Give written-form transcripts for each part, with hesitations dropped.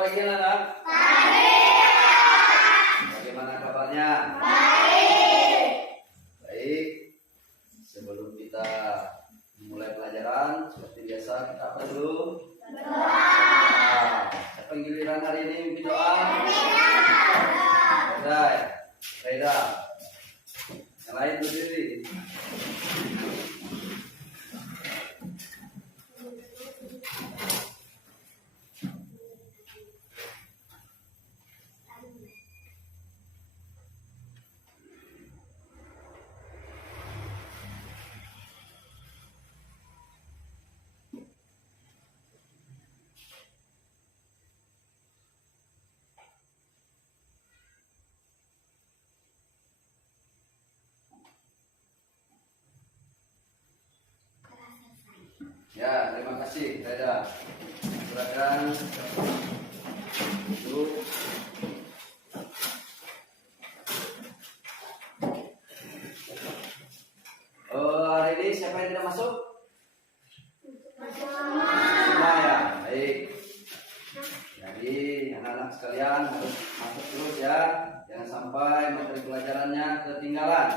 pagi anak. Bagaimana kabarnya? Baik. Sebelum kita mulai pelajaran, seperti biasa kita apa dulu? Doa. Siapa yang giliran hari ini mimpi doa? Reda ya? Reda. Yang lain berdiri. Ya, terima kasih, Reda. Silakan duduk. Hari ini siapa yang tidak masuk? Semua ya, baik. Jadi anak-anak sekalian harus masuk terus ya, jangan sampai materi pelajarannya ketinggalan.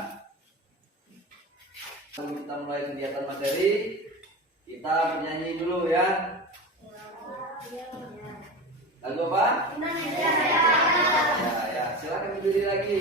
Sebelum kita mulai kegiatan materi, kita bernyanyi dulu ya. Lagu apa? Ya, silakan berdiri lagi.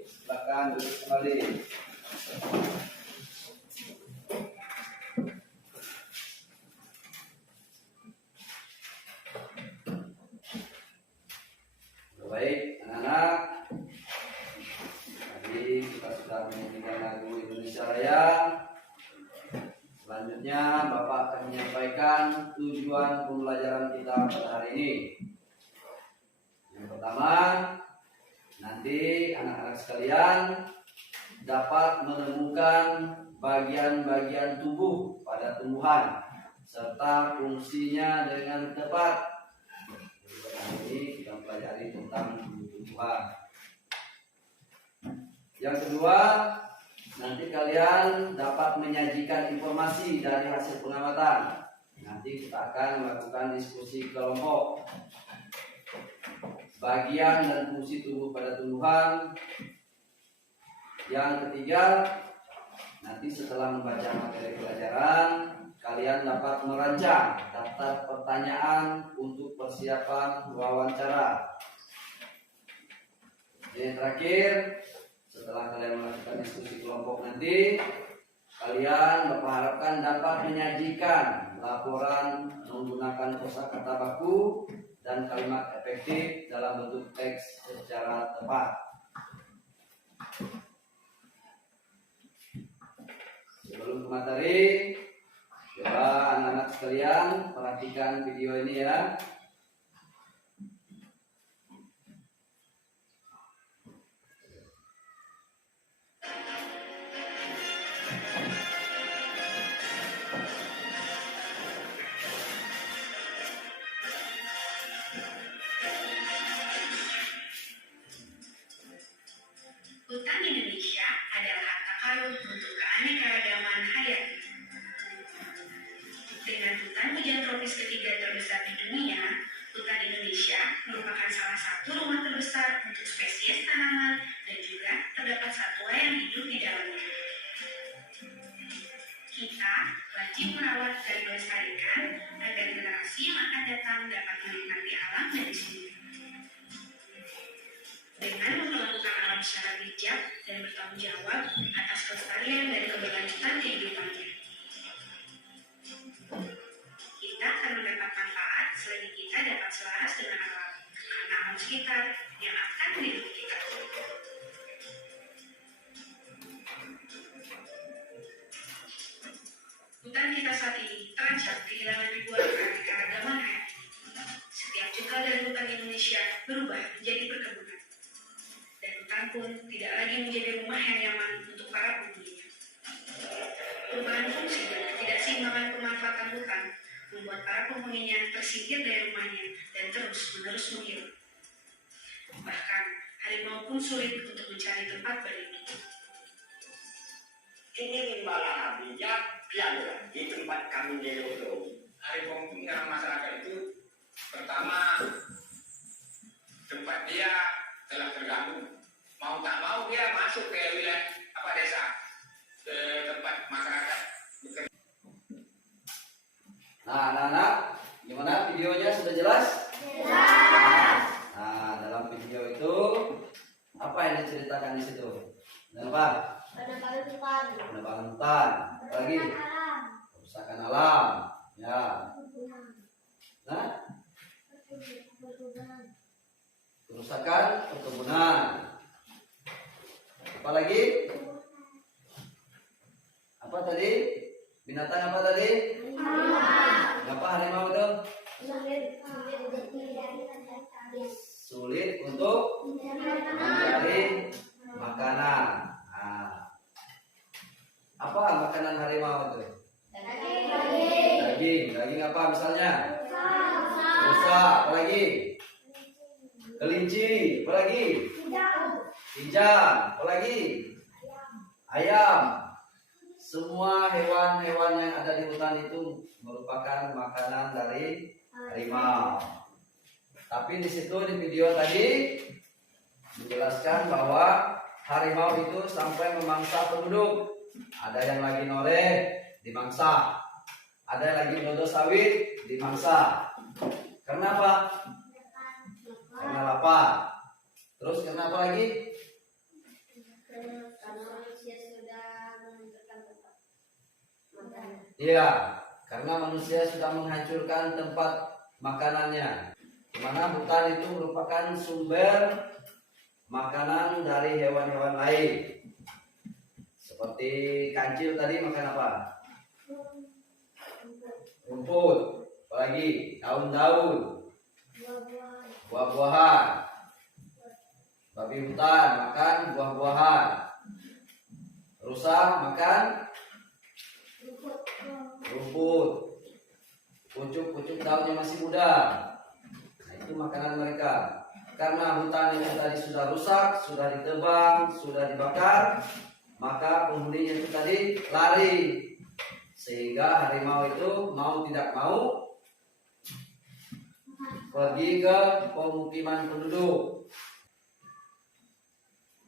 Silakan duduk kembali. Baik, anak-anak. Tadi kita sudah menyanyikan lagu Indonesia Raya. Selanjutnya Bapak akan menyampaikan tujuan pembelajaran kita pada hari ini. Yang pertama, nanti anak-anak sekalian dapat menemukan bagian-bagian tubuh pada tumbuhan serta fungsinya dengan tepat. Jadi ini kita pelajari tentang tumbuhan. Yang kedua, nanti kalian dapat menyajikan informasi dari hasil pengamatan. Nanti kita akan melakukan diskusi kelompok. Bagian dan fungsi tubuh pada tumbuhan. Yang ketiga, nanti setelah membaca materi pelajaran, kalian dapat merancang daftar pertanyaan untuk persiapan wawancara. Yang terakhir, setelah kalian melakukan diskusi kelompok nanti, kalian Bapak harapkan dapat menyajikan laporan menggunakan kosakata baku dan kalimat efektif dalam bentuk teks secara tepat. Sebelum ke materi, coba anak-anak sekalian perhatikan video ini ya. Hutan Indonesia adalah harta karun untuk keanekaragaman hayati. Dengan hutan hujan tropis ketiga terbesar di dunia, hutan Indonesia merupakan salah satu rumah terbesar untuk spesies tanaman dan juga terdapat satwa yang hidup di dalamnya. Kita wajib merawat dan melestarikan agar generasi yang akan datang dapat menikmati alam dari sini. Dengan memperlakukan alam secara bijak dan bertanggung jawab atas kelestarian dan keberlanjutan kehidupannya. Kita akan mendapat manfaat selagi kita dapat selaras dengan alam, karena alam sekitar yang akan melindungi kita. Hutan kita saat ini terancam kehilangan ribuan keanekaragaman hayati. Setiap jengkal dari hutan Indonesia berubah menjadi perkebunan. Dan hutan pun tidak lagi menjadi rumah yang nyaman untuk para penghuninya. Perubahan fungsi dan ketidakseimbangan pemanfaatan hutan membuat para penghuninya tersingkir dari rumahnya dan terus-menerus menghilang. Bahkan, harimau pun sulit untuk mencari tempat berlindung. Ini limbalah bijak piala di tempat kami duduk. Harimau menyerang masyarakat itu pertama tempat dia telah terganggu. Mau tak mau dia masuk ke wilayah desa, ke tempat masyarakat. Nah, anak-anak, gimana videonya sudah jelas? Jelas. Nah, dalam video itu apa yang diceritakan di situ? Dan apa? Penebangan hutan. Lagi? Kerusakan alam. Ya. Nah, kerusakan perkebunan. Apa lagi? Apa tadi? Binatang apa tadi? Apa harimau itu? Sulit untuk mencari makanan. Nah, apa makanan harimau itu? Daging. Daging apa misalnya? Rusa. Apa lagi? Kelinci. Apa lagi? Kijang. Apa lagi? Ayam. Semua hewan-hewan yang ada di hutan itu merupakan makanan dari harimau. Tapi di situ di video tadi menjelaskan bahwa harimau itu sampai memangsa penduduk. Ada yang lagi noreh dimangsa, ada yang lagi nodo sawit dimangsa. Karena apa? Karena lapar. Terus kenapa lagi? Iya, karena manusia sudah menghancurkan tempat makanannya. Dimana hutan itu merupakan sumber makanan dari hewan-hewan lain. Seperti kancil tadi makan apa? Rumput, apalagi daun-daun, buah-buahan. Babi hutan makan buah-buahan. Rusa makan rumput, pucuk-pucuk daun yang masih muda. Nah, itu makanan mereka. Karena hutan itu tadi sudah rusak, sudah ditebang, sudah dibakar, maka penghuninya itu tadi lari. Sehingga harimau itu mau tidak mau pergi ke pemukiman penduduk.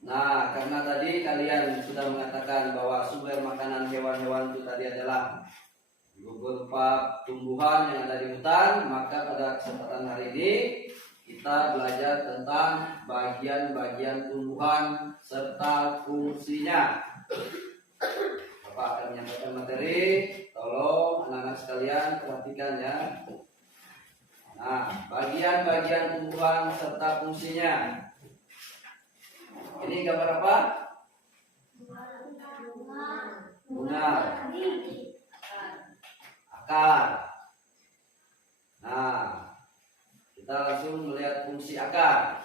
Nah, karena tadi kalian sudah mengatakan bahwa sumber makanan hewan-hewan itu tadi adalah berupa tumbuhan yang ada di hutan, maka pada kesempatan hari ini kita belajar tentang bagian-bagian tumbuhan serta fungsinya. Bapak akan menyampaikan materi, tolong anak-anak sekalian perhatikan ya. Nah, bagian-bagian tumbuhan serta fungsinya. Ini gambar apa? bunga, akar. Nah, kita langsung melihat fungsi akar.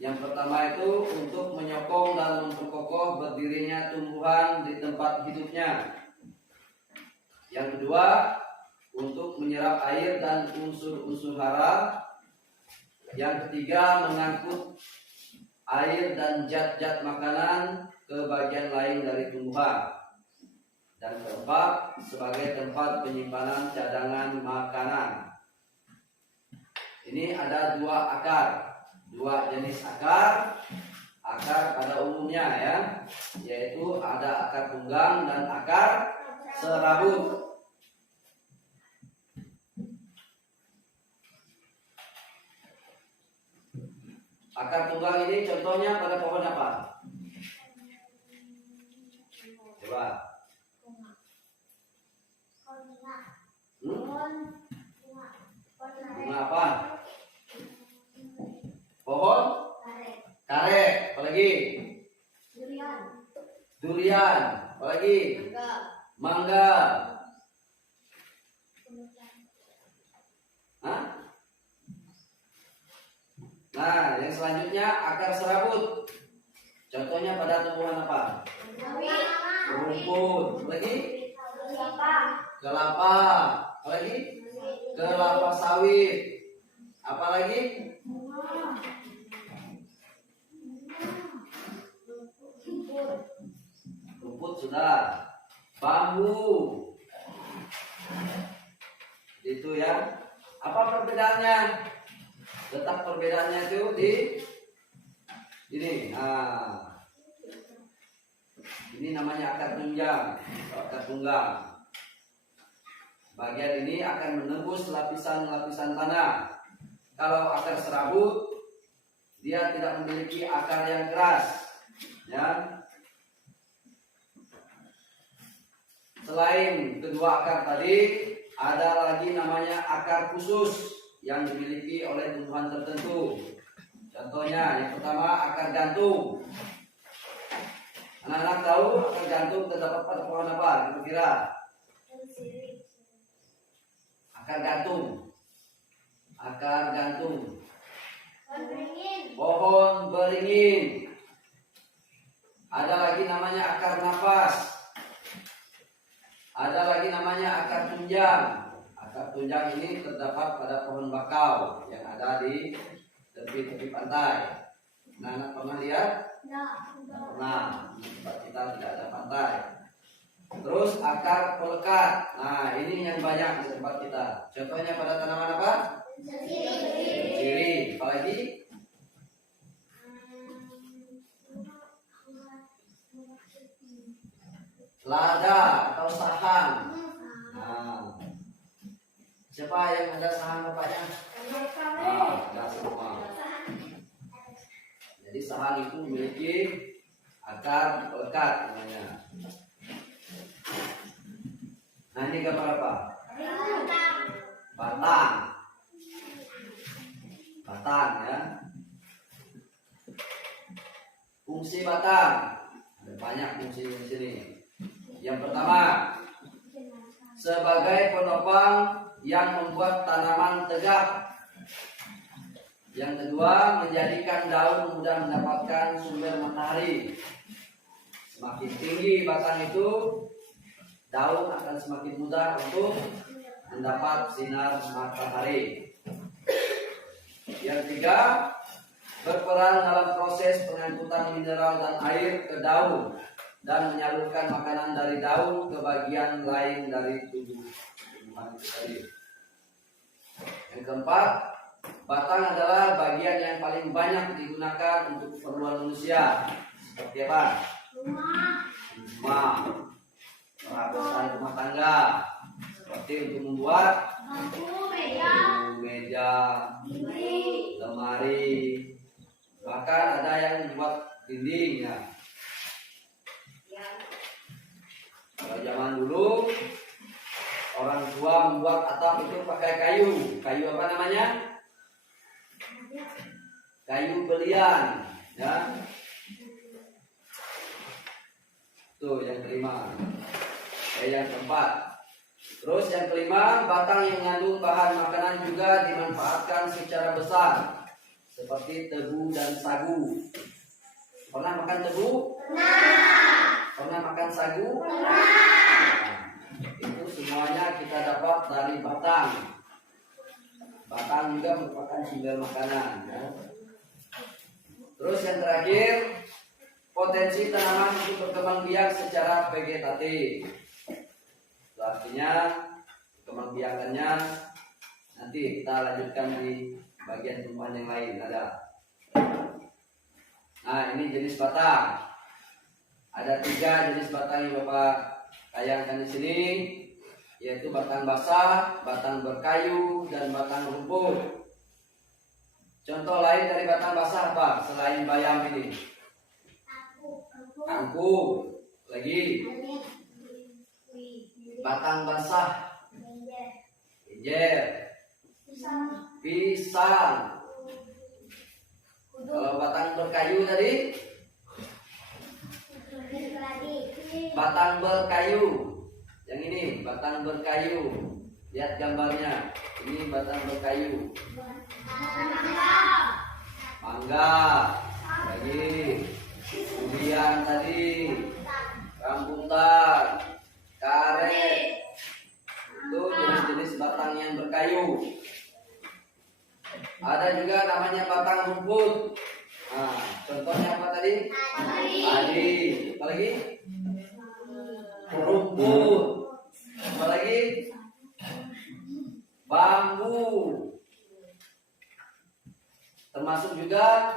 Yang pertama itu untuk menyokong dan memperkokoh berdirinya tumbuhan di tempat hidupnya. Yang kedua, untuk menyerap air dan unsur-unsur hara. Yang ketiga, mengangkut air dan zat-zat makanan ke bagian lain dari tumbuhan. Dan keempat, sebagai tempat penyimpanan cadangan makanan. Ini ada dua akar, dua jenis akar. Akar pada umumnya ya, yaitu ada akar tunggang dan akar serabut. Akar tunggang ini contohnya pada pohon apa? Coba. Bunga apa? Pohon? Karet. Apalagi? Durian. Apalagi? Mangga. Hah? Nah, yang selanjutnya akar serabut. Contohnya pada tumbuhan apa? Rumput. Lagi? Kelapa. Apalagi? Kelapa sawit. Apalagi? Rumput sudah. Bambu. Itu ya. Apa perbedaannya? Letak perbedaannya itu di ini. Nah, ini namanya akar tunjang, akar tunggang. Bagian ini akan menembus lapisan-lapisan tanah. Kalau akar serabut, dia tidak memiliki akar yang keras. Ya. Selain kedua akar tadi, ada lagi namanya akar khusus yang dimiliki oleh tumbuhan tertentu. Contohnya, yang pertama akar gantung. Anak-anak tahu akar gantung terdapat pada pohon apa? Kira-kira? Akar gantung. Akar gantung. Pohon beringin. Ada lagi namanya akar nafas. Ada lagi namanya akar tunjang. Akar tunjang ini terdapat pada pohon bakau yang ada di tepi-tepi pantai. Nah, anak pernah lihat? Tidak pernah. Di tempat kita tidak ada pantai. Terus akar pelekat. Nah, ini yang banyak di tempat kita. Contohnya pada tanaman apa? Sirih. Apalagi? Lada atau sahang. Nah, siapa yang ada sahang bapaknya? Ada semua. Jadi sahang itu memiliki akar pelekat namanya. Nah, ini gambar apa? Batang. Batang ya. Fungsi batang. Ada banyak fungsi di sini. Yang pertama, sebagai penopang yang membuat tanaman tegak. Yang kedua, menjadikan daun mudah mendapatkan sumber matahari. Semakin tinggi batang itu, daun akan semakin mudah untuk mendapat sinar matahari. Yang ketiga, berperan dalam proses pengangkutan mineral dan air ke daun dan menyalurkan makanan dari daun ke bagian lain dari tumbuhan itu tadi. Yang keempat, batang adalah bagian yang paling banyak digunakan untuk keperluan manusia. Seperti apa? Rumah, peralatan rumah tangga, seperti untuk membuat meja, lemari, bahkan ada yang membuat dinding ya. Kalau zaman dulu orang tua membuat atap itu pakai kayu. Kayu apa namanya? Kayu belian, ya. Tuh yang kelima. Yang keempat. Terus yang kelima, batang yang mengandung bahan makanan juga dimanfaatkan secara besar, seperti tebu dan sagu. Pernah makan tebu? Pernah makan sagu? Itu semuanya kita dapat dari batang. Batang juga merupakan sumber makanan. Ya. Terus yang terakhir, potensi tanaman untuk berkembang biak secara vegetatif. Itu artinya kembang biakannya nanti kita lanjutkan di bagian tumbuhan yang lain ada. Nah ini jenis batang. Ada 3 jenis batang yang Bapak tayangkan di sini, yaitu batang basah, batang berkayu, dan batang rumput. Contoh lain dari batang basah apa? Selain bayam ini. Kangkung. Lagi. Batang basah. Injer. Pisang. Kalau batang berkayu tadi, batang berkayu. Yang ini batang berkayu. Lihat gambarnya. Ini batang berkayu. Mangga. Lagi. Durian tadi. Rambutan. Karet. Itu jenis-jenis batang yang berkayu. Ada juga namanya batang rumput. Nah, contohnya apa tadi? Padi. Apa lagi? Rumput. Apa lagi? Bambu. Termasuk juga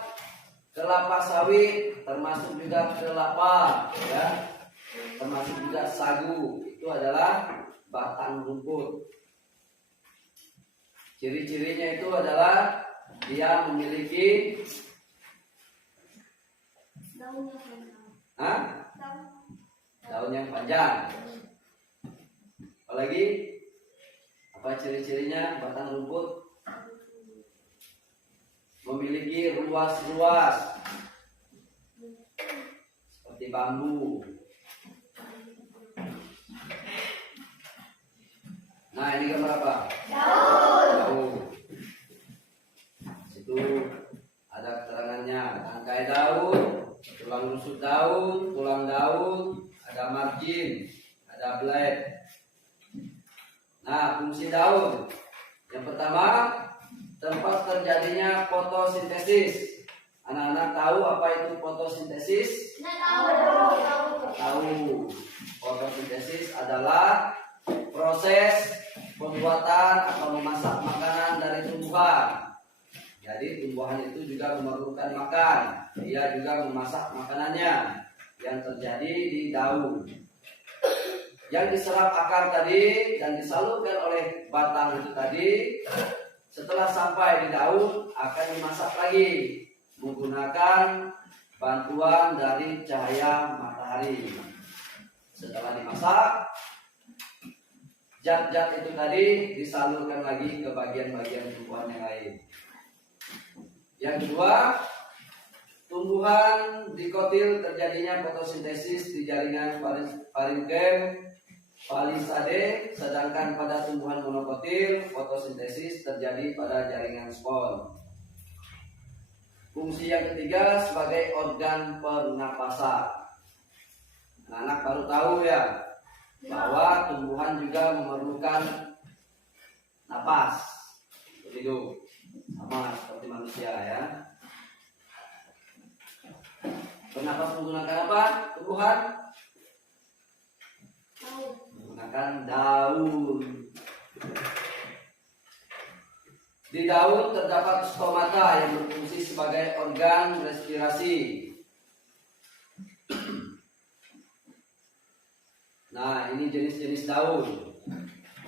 kelapa sawit, termasuk juga kelapa, ya. Termasuk juga sagu. Itu adalah batang rumput. Ciri-cirinya itu adalah dia memiliki daun yang panjang. Apalagi apa ciri-cirinya batang rumput? Memiliki ruas-ruas seperti bambu. Nah ini gambar apa? Daun. Situ ada keterangannya, tangkai daun, tulang rusuk daun, tulang daun, ada margin, ada blade. Nah fungsi daun, yang pertama tempat terjadinya fotosintesis. Anak-anak tahu apa itu fotosintesis? Tahu. Fotosintesis adalah proses pembuatan atau memasak makanan dari tumbuhan. Jadi tumbuhan itu juga memerlukan makan. Dia juga memasak makanannya yang terjadi di daun. Yang diserap akar tadi dan disalurkan oleh batang itu tadi, setelah sampai di daun akan dimasak lagi menggunakan bantuan dari cahaya matahari. Setelah dimasak, zat-zat itu tadi disalurkan lagi ke bagian-bagian tumbuhan yang lain. Yang kedua, tumbuhan dikotil terjadinya fotosintesis di jaringan parenkem palisade, sedangkan pada tumbuhan monokotil fotosintesis terjadi pada jaringan spon. Fungsi yang ketiga sebagai organ pernapasan. Anak baru tahu ya bahwa tumbuhan juga memerlukan napas, hidup, sama seperti manusia ya. Bernapas menggunakan apa? Tumbuhan menggunakan daun. Di daun terdapat stomata yang berfungsi sebagai organ respirasi. Nah, ini jenis-jenis daun.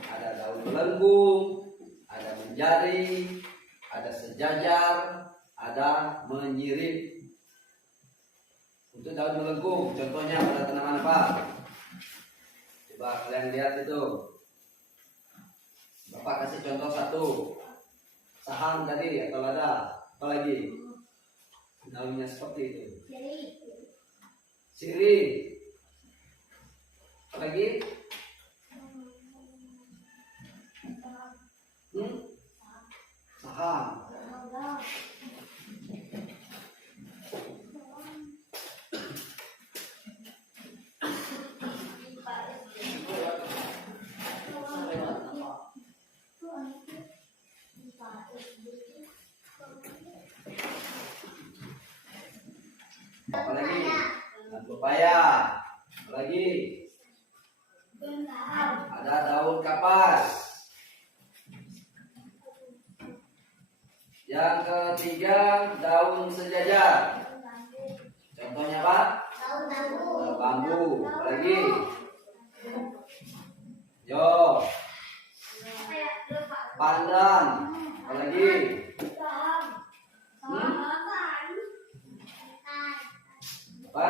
Ada daun melengkung, ada menjadi, ada sejajar, ada menyirip. Untuk daun melengkung, contohnya pada tanaman apa? Coba kalian lihat itu. Bapak kasih contoh satu. Saham tadi atau lada. Apa lagi? Daunnya seperti itu. Sirih. Lagi? Saham. Apa lagi? Pepaya. Apa lagi? Ada daun kapas. Yang ketiga, daun sejajar. Contohnya apa? Bambu. Apa lagi? Yo. Pandan. Apa lagi? Apa?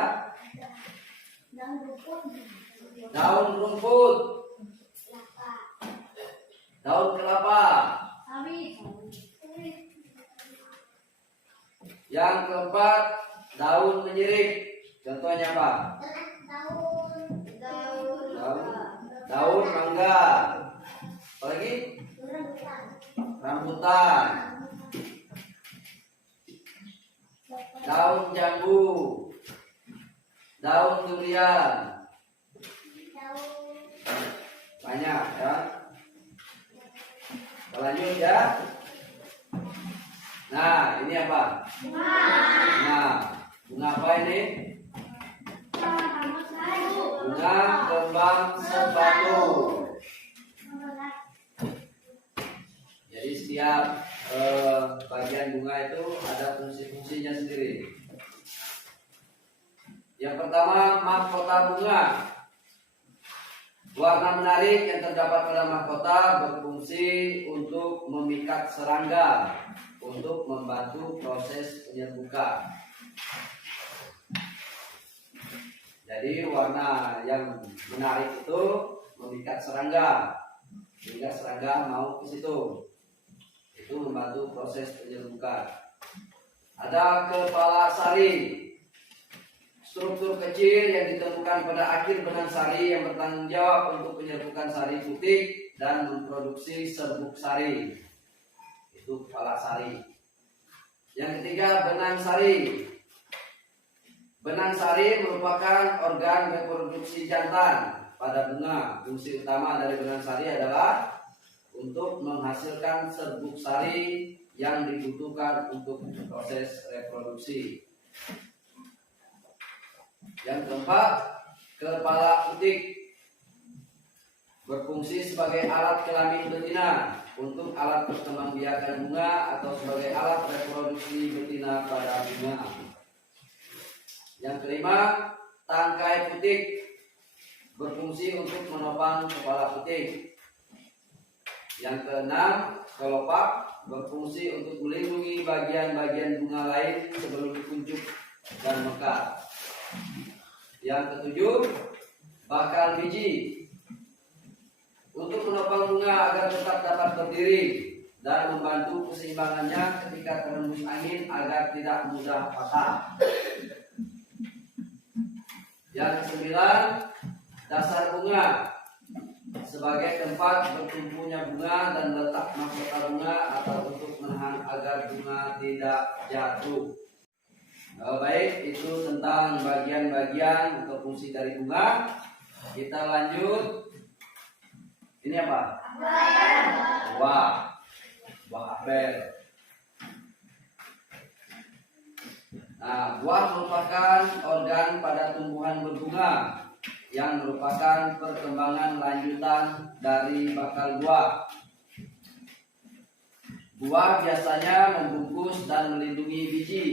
Daun rumput. Daun kelapa. Yang keempat, daun menyirik. Contohnya apa? Daun mangga. Apa lagi? Rambutan. Daun jambu. Daun durian. Banyak ya. Kita lanjut ya. Nah, ini apa? Nah, bunga apa ini? Bunga kembang sepatu. Jadi setiap bagian bunga itu ada fungsi-fungsinya sendiri. Yang pertama, mahkota bunga. Warna menarik yang terdapat pada mahkota berfungsi untuk memikat serangga, untuk membantu proses penyerbukan. Jadi warna yang menarik itu memikat serangga, sehingga serangga mau ke situ. Itu membantu proses penyerbukan. Ada kepala sari, struktur kecil yang ditemukan pada akhir benang sari yang bertanggung jawab untuk penyerbukan sari putih dan memproduksi serbuk sari. Itu kepala sari. Yang ketiga, benang sari. Benang sari merupakan organ reproduksi jantan pada bunga. Fungsi utama dari benang sari adalah untuk menghasilkan serbuk sari yang dibutuhkan untuk proses reproduksi. Yang keempat, kepala utik berfungsi sebagai alat kelamin betina untuk alat perkembangbiakan bunga atau sebagai alat reproduksi betina pada bunga. Yang kelima, tangkai putik berfungsi untuk menopang kepala putik. Yang keenam, kelopak berfungsi untuk melindungi bagian-bagian bunga lain sebelum dikuncup dan mekar. Yang ketujuh, bakal biji untuk menopang bunga agar tetap dapat berdiri dan membantu keseimbangannya ketika terhembus angin agar tidak mudah patah. Yang kesembilan, dasar bunga sebagai tempat bertumbuhnya bunga dan letak mahkota bunga atau untuk menahan agar bunga tidak jatuh. Baik, itu tentang bagian-bagian atau fungsi dari bunga. Kita lanjut. Ini apa? Buah. Buah apel. Nah, buah merupakan organ pada tumbuhan berbunga yang merupakan perkembangan lanjutan dari bakal buah. Buah biasanya membungkus dan melindungi biji.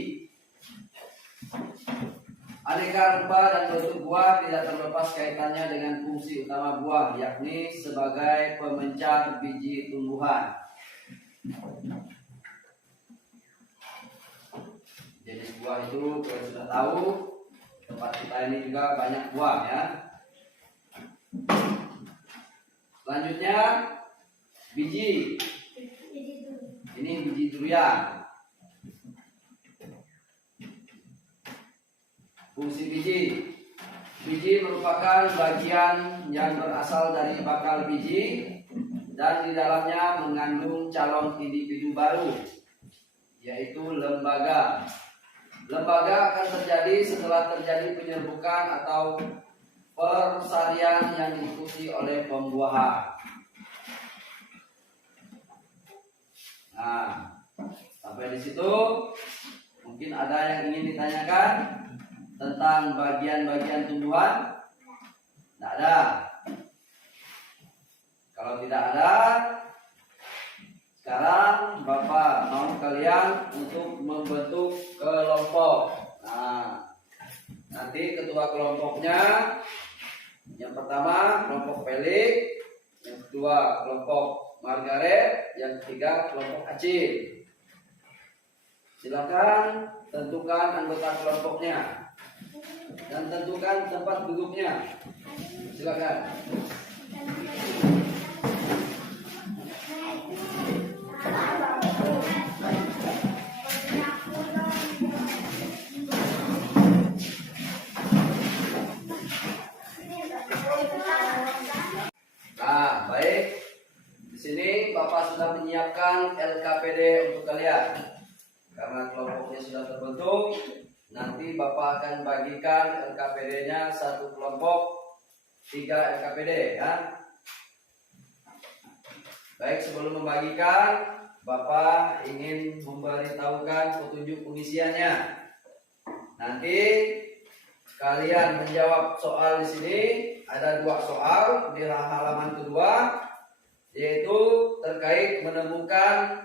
Aneka rupa dan bentuk buah tidak terlepas kaitannya dengan fungsi utama buah, yakni sebagai pemencar biji tumbuhan. Jenis buah itu kalian sudah tahu. Tempat kita ini juga banyak buah ya. Selanjutnya biji. Ini biji durian. Fungsi biji Biji merupakan bagian yang berasal dari bakal biji dan di dalamnya mengandung calon individu baru, yaitu lembaga. Lembaga akan terjadi setelah terjadi penyerbukan atau persarian yang diikuti oleh pembuahan. Nah, sampai di situ mungkin ada yang ingin ditanyakan tentang bagian-bagian tumbuhan? Tidak ada. Kalau tidak ada, sekarang Bapak mau kalian untuk membentuk kelompok. Nah, nanti ketua kelompoknya yang pertama kelompok Felix, yang kedua kelompok Margaret, yang ketiga kelompok Acil. Silakan tentukan anggota kelompoknya dan tentukan tempat duduknya. Silakan. Nah, baik. Di sini Bapak sudah menyiapkan LKPD untuk kalian. Karena kelompoknya sudah terbentuk, nanti Bapak akan bagikan LKPD-nya satu kelompok 3 LKPD ya. Baik, sebelum membagikan, Bapak ingin memberitahukan petunjuk pengisiannya. Nanti kalian menjawab soal di sini. Ada 2 soal di halaman kedua, yaitu terkait menemukan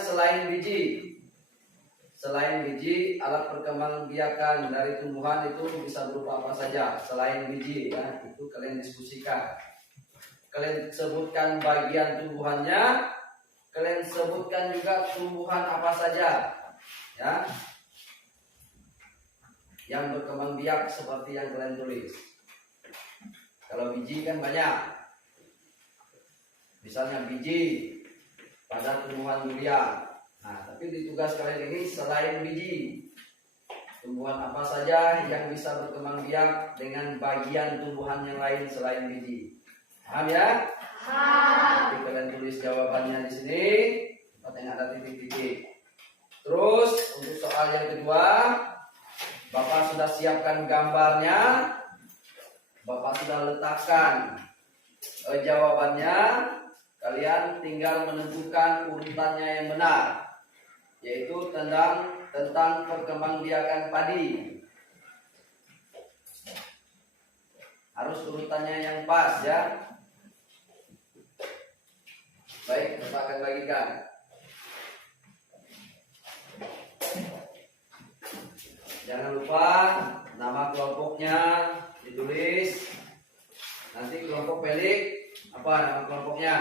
selain biji. Selain biji, alat perkembangbiakan dari tumbuhan itu bisa berupa apa saja selain biji ya. Itu kalian diskusikan. Kalian sebutkan bagian tumbuhannya, kalian sebutkan juga tumbuhan apa saja ya yang berkembang biak seperti yang kalian tulis. Kalau biji kan banyak. Misalnya biji pada tumbuhan durian. Nah, tapi di tugas kalian ini selain biji, tumbuhan apa saja yang bisa berkembang biak dengan bagian tumbuhan yang lain selain biji. Paham ya? Paham. Jadi kalian tulis jawabannya di sini, tempat yang ada titik-titik. Terus untuk soal yang kedua, Bapak sudah siapkan gambarnya, Bapak sudah letakkan jawabannya. Kalian tinggal menentukan urutannya yang benar, yaitu tentang perkembangbiakan padi. Harus urutannya yang pas ya. Baik, Bapak akan bagikan. Jangan lupa nama kelompoknya ditulis. Nanti kelompok Felix, apa nama kelompoknya?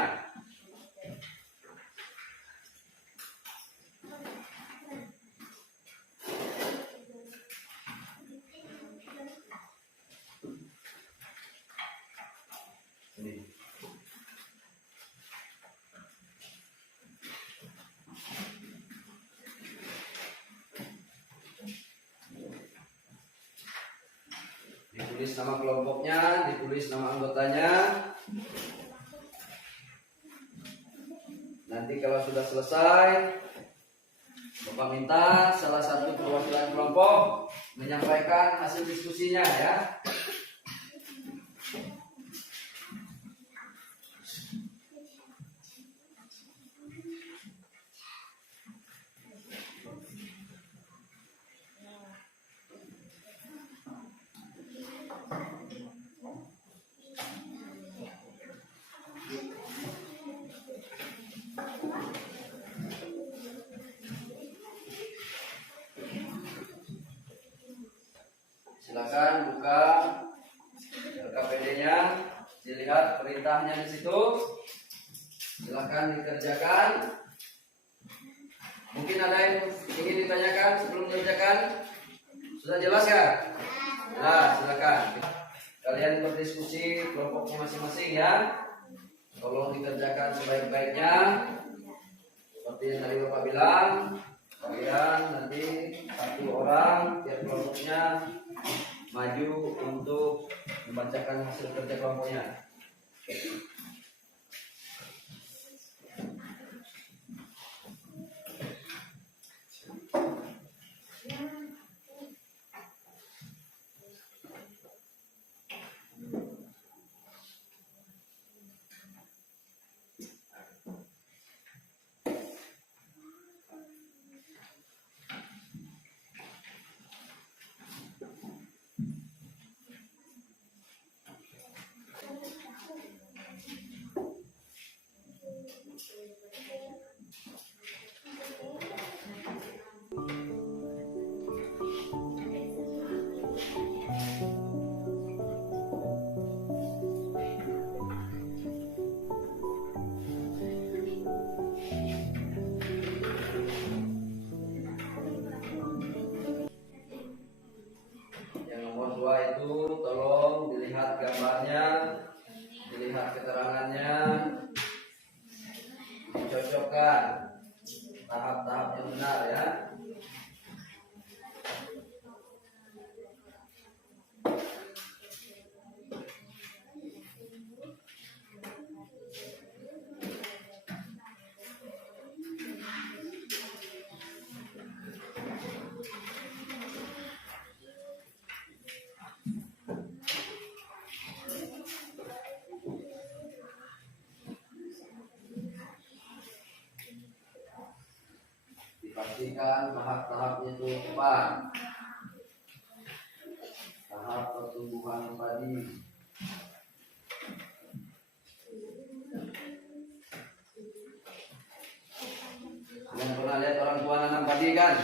Ini. Ditulis nama kelompoknya, ditulis nama anggotanya. Nanti kalau sudah selesai, Bapak minta salah satu perwakilan kelompok menyampaikan hasil diskusinya ya. Silakan buka LKPD-nya, dilihat perintahnya di situ. Silakan dikerjakan. Mungkin ada yang ingin ditanyakan sebelum mengerjakan? Sudah jelas ya? Nah, silakan. Kalian berdiskusi kelompoknya masing-masing ya. Tolong dikerjakan sebaik-baiknya. Seperti yang tadi Bapak bilang, Kalian nanti satu orang tiap kelompoknya maju untuk membacakan hasil kerja kelompoknya. Yang nomor 2 itu tolong dilihat gambarnya, dilihat keterangannya, dicocokkan tahap-tahap yang benar ya. Dipastikan tahap-tahapnya itu tepat. Tahap pertumbuhan padi. Kalian pernah lihat orang tua nanam padi kan?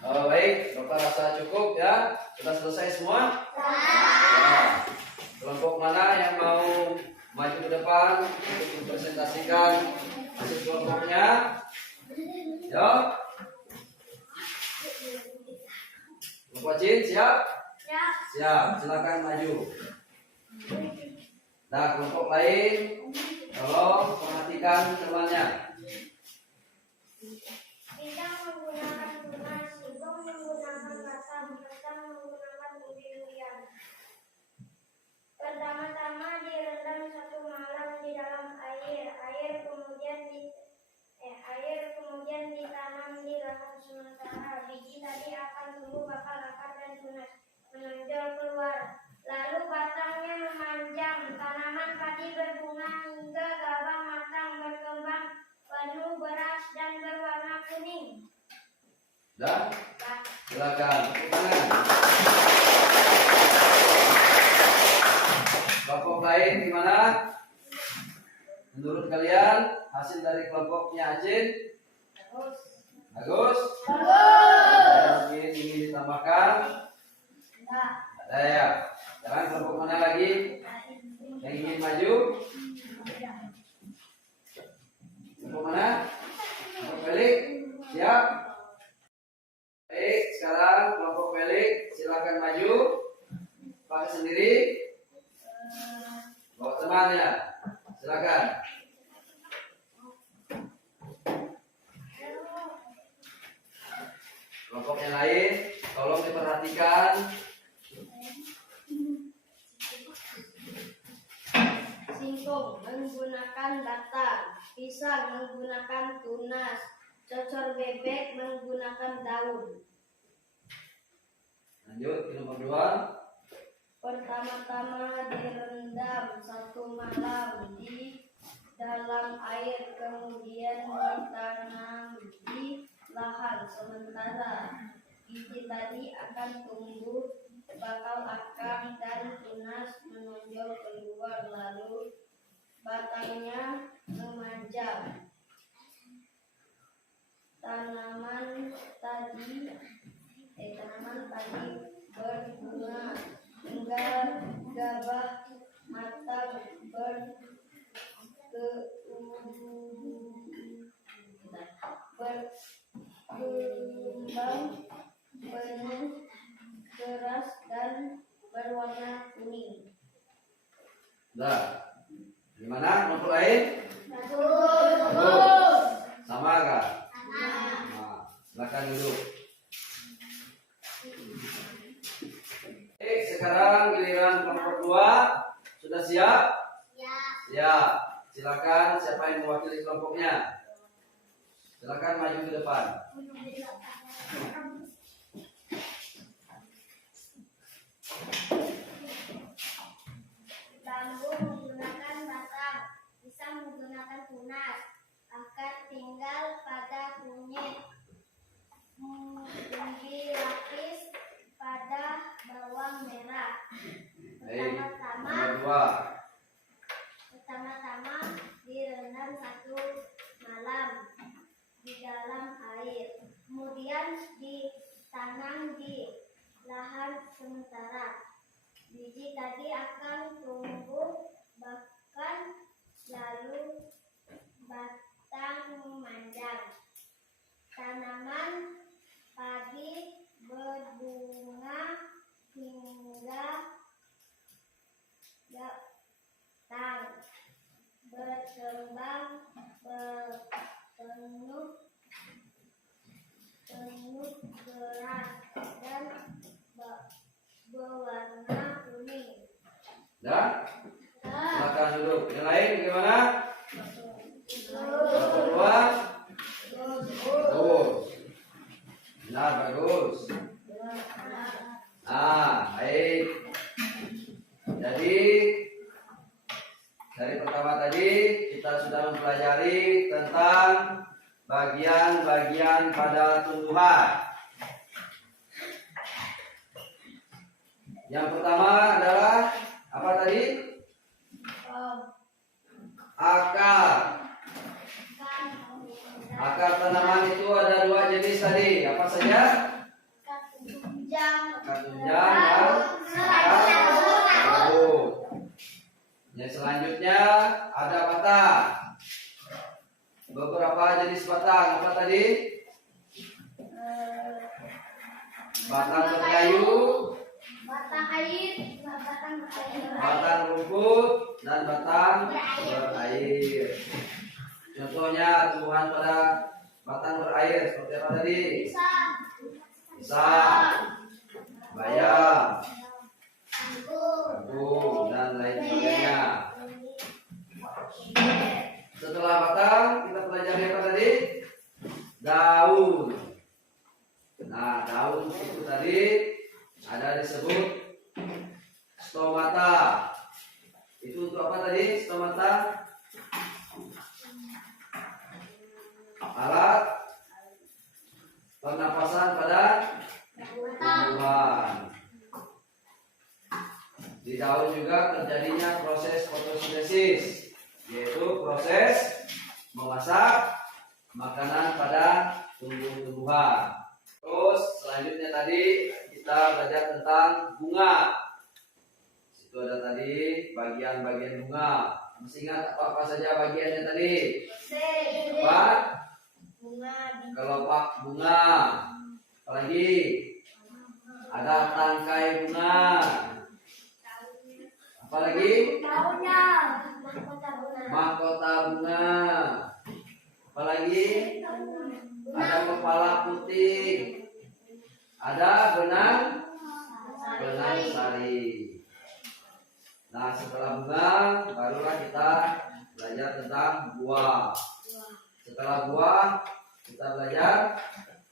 Oh, baik, Bapak rasa cukup ya? Sudah selesai semua? Ya. Kelompok mana yang mau maju ke depan untuk mempresentasikan hasil kelompoknya? Yo. Kelompok Cin siap? Ya. Siap, silakan maju. Nah, kelompok lain, tolong perhatikan temannya. Tidak menggunakan tunas, sibuk menggunakan batang, batang menggunakan ubi-ubian. Pertama-tama direndam 1 malam di dalam air, kemudian ditanam di lahan sementara. Biji tadi akan tumbuh bakal akar dan tunas menonjol keluar. Lalu batangnya memanjang, tanaman padi berbunga hingga gabah matang berkembang penuh beras dan berwarna kuning. Dah? Silakan, tepuk tangan. Kelompok lain gimana? Menurut kalian hasil dari kelompoknya Acin? Bagus. Mungkin ingin ditambahkan? Ada ya. Sekarang kelompok mana lagi yang ingin maju? Kelompok mana? Kelompok Felix? Siap? Baik, sekarang kelompok Felix silakan maju. Pakai sendiri. Bawa temannya. Silakan. Kelompok yang lain, tolong diperhatikan. Singkong menggunakan batang, pisang menggunakan tunas, cocor bebek menggunakan daun. Lanjut ke nomor 2. Pertama-tama direndam 1 malam di dalam air, kemudian ditanam di lahan sementara. Biji tadi akan tumbuh bakal akar dan tunas menonjol keluar, lalu batangnya memanjang. Tanaman tadi berbunga hingga gabah matang berkembang penuh beras dan berwarna kuning. Dah. Gimana kelompok lain? Sama kah? Nah, silakan duduk. Sekarang giliran kelompok 2. Sudah siap? Siap. Silakan siapa yang mewakili kelompoknya? Silakan maju ke depan. Bambu menggunakan batang, pisang menggunakan tunas, akar tinggal pada kunyit, umbi lapis pada bawang merah. Baik. Pertama-tama direndam 1 malam di dalam air, kemudian ditanam di lahan sementara. Biji tadi akan tumbuh bahkan lalu batang memanjang. Tanaman padi berbunga hingga batang berkembang penuh beras dan berwarna kuning. Dah? Silakan duduk. Yang lain bagaimana? Kelompok 2. Bagus. Benar, bagus. Nah, baik. Jadi dari pertama tadi kita sudah mempelajari tentang bagian-bagian pada tumbuhan. Yang pertama adalah apa tadi? Akar. Akar tanaman itu ada 2 jenis tadi. Apa saja? Akar tunjang dan akar rambut. Yang selanjutnya ada batang. Beberapa jenis batang. Apa tadi? batang berkayu, batang air, batang berair. batang rumput, dan batang berair. Contohnya tumbuhan pada batang berair seperti apa tadi? Pisang, bayam, kangkung, dan lain sebagainya. Setelah batang, kita pelajari apa tadi? Daun. Nah, daun itu tadi ada disebut stomata. Itu untuk apa tadi? Stomata alat pernapasan pada tumbuhan. Di daun juga terjadinya proses fotosintesis, yaitu proses memasak makanan pada tumbuh-tumbuhan. Terus selanjutnya tadi kita belajar tentang bunga. Itu ada tadi bagian-bagian bunga. Masih ingat apa saja bagiannya tadi? Apa? Kelopak bunga. Apalagi? Ada tangkai bunga. Apalagi? Daunnya, mahkota bunga. Mahkota bunga. Apalagi? Ada kepala putih. Ada benang sari. Nah, setelah bunga barulah kita belajar tentang buah. Setelah buah kita belajar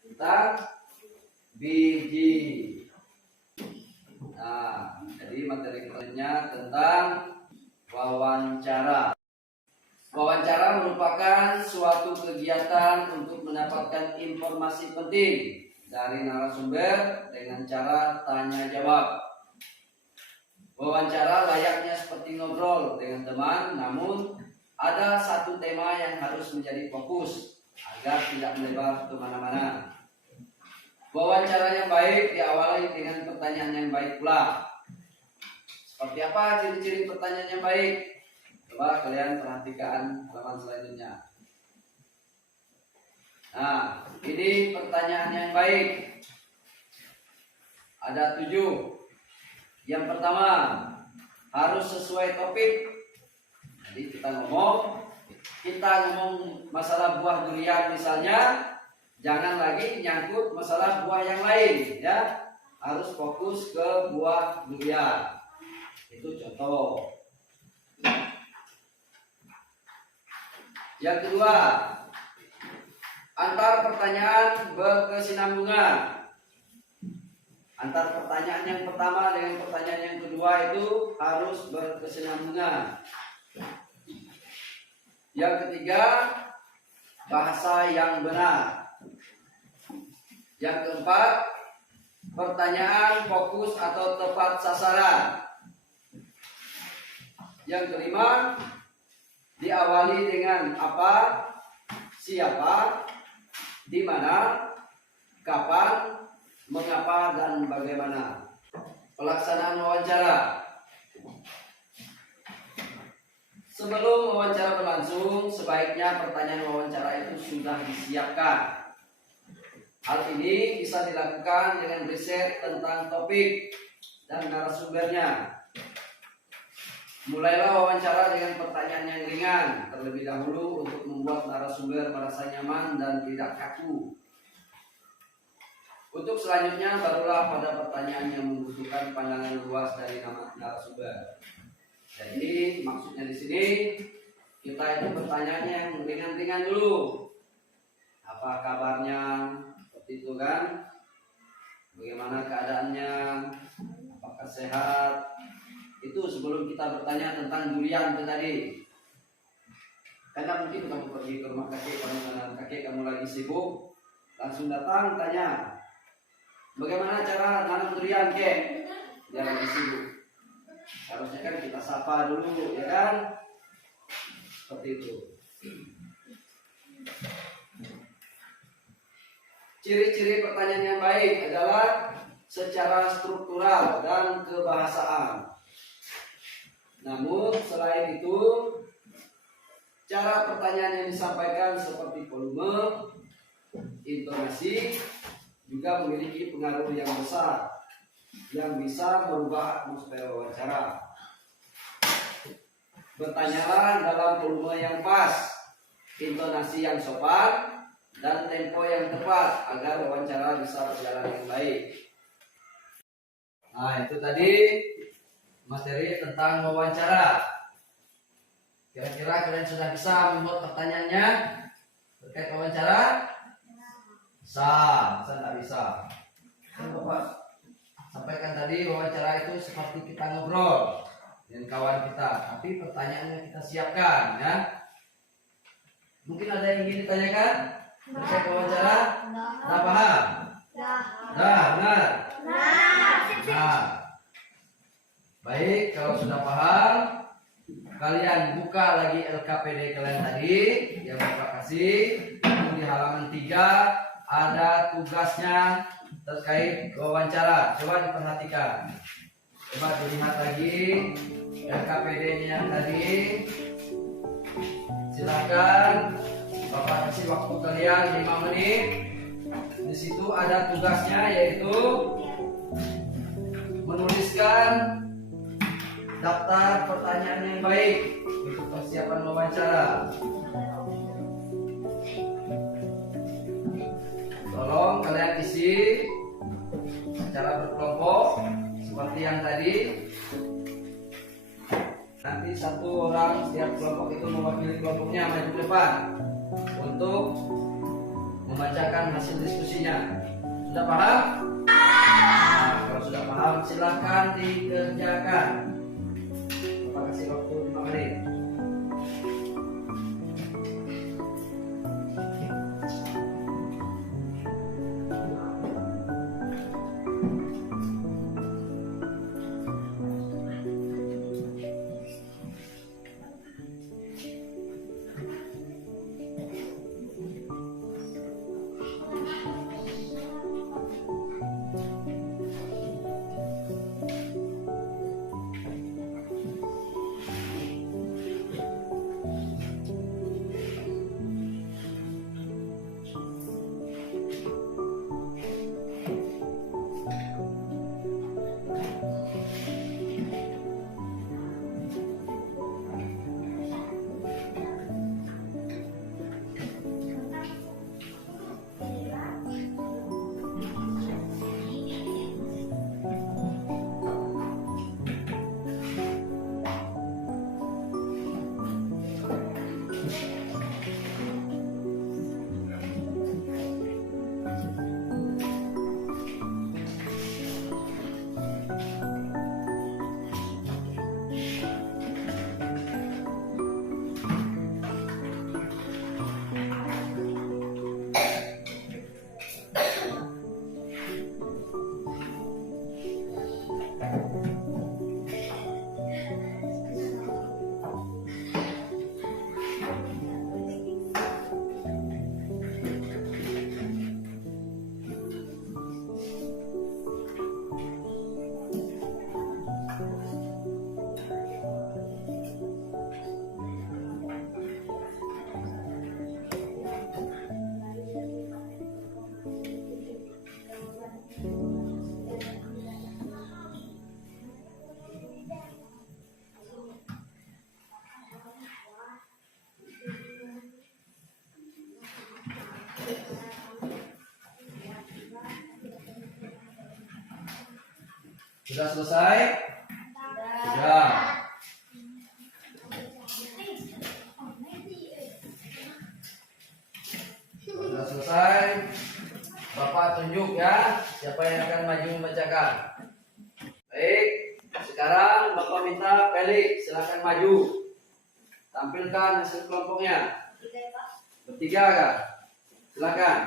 tentang biji. Nah, jadi materi kita tentang wawancara. Wawancara merupakan suatu kegiatan untuk mendapatkan informasi penting dari narasumber dengan cara tanya jawab. Wawancara layaknya seperti ngobrol dengan teman, namun ada satu tema yang harus menjadi fokus agar tidak melebar kemana-mana. Wawancara yang baik diawali dengan pertanyaan yang baik pula. Seperti apa ciri-ciri pertanyaan yang baik? Coba kalian perhatikan halaman selanjutnya. Nah, ini pertanyaan yang baik. Ada 7. Yang pertama, harus sesuai topik. Jadi kita ngomong masalah buah durian misalnya, jangan lagi nyangkut masalah buah yang lain, ya. Harus fokus ke buah durian. Itu contoh. Yang kedua, antar pertanyaan berkesinambungan. Antar pertanyaan yang pertama dengan pertanyaan yang kedua itu harus berkesinambungan. Yang ketiga, bahasa yang benar. Yang keempat, pertanyaan fokus atau tepat sasaran. Yang kelima, diawali dengan apa, siapa, di mana, kapan, mengapa, dan bagaimana. Pelaksanaan wawancara. Sebelum wawancara berlangsung, sebaiknya pertanyaan wawancara itu sudah disiapkan. Hal ini bisa dilakukan dengan riset tentang topik dan narasumbernya. Mulailah wawancara dengan pertanyaan yang ringan terlebih dahulu untuk membuat narasumber merasa nyaman dan tidak kaku. Untuk selanjutnya barulah pada pertanyaan yang membutuhkan pandangan luas dari narasumber. Jadi maksudnya di sini kita itu bertanya yang ringan-ringan dulu. Apa kabarnya? Seperti itu kan? Bagaimana keadaannya? Apakah sehat? Itu sebelum kita bertanya tentang durian itu tadi. Karena mungkin kamu pergi ke rumah kakek kamu lagi sibuk, langsung datang tanya, bagaimana cara nanam durian kek? Dia lagi sibuk. Harusnya kan kita sapa dulu, ya kan? Seperti itu. Ciri-ciri pertanyaan yang baik adalah secara struktural dan kebahasaan. Namun selain itu, cara pertanyaan yang disampaikan seperti volume, intonasi, juga memiliki pengaruh yang besar yang bisa merubah atmosfer wawancara. Bertanyalah dalam volume yang pas, intonasi yang sopan, dan tempo yang tepat agar wawancara bisa berjalan dengan baik. Nah, itu tadi materi tentang wawancara. Kira-kira kalian sudah bisa membuat pertanyaannya terkait wawancara? Bisa, tidak bisa. Kan Bapak sampaikan tadi wawancara itu seperti kita ngobrol dengan kawan kita, tapi pertanyaannya kita siapkan ya. Mungkin ada yang ingin ditanyakan terkait wawancara? Tidak paham? Nah, benar. Nah, baik, kalau sudah paham, kalian buka lagi LKPD kalian tadi yang Bapak kasih. Di halaman 3 ada tugasnya terkait wawancara. Coba diperhatikan. Coba dilihat lagi LKPD-nya tadi. Silakan Bapak kasih waktu kalian 5 menit. Di situ ada tugasnya yaitu menuliskan daftar pertanyaan yang baik untuk persiapan wawancara. Tolong kalian isi secara berkelompok seperti yang tadi. Nanti satu orang setiap kelompok itu mewakili kelompoknya maju ke depan untuk membacakan hasil diskusinya. Sudah paham? Nah, kalau sudah paham silahkan dikerjakan. Bapak kasih waktu 5 menit. Sudah selesai? Sudah. Sudah selesai. Bapak tunjuk ya siapa yang akan maju membacakan. Baik, sekarang Bapak minta Felix silakan maju. Tampilkan hasil kelompoknya. Bertiga kah? Silakan.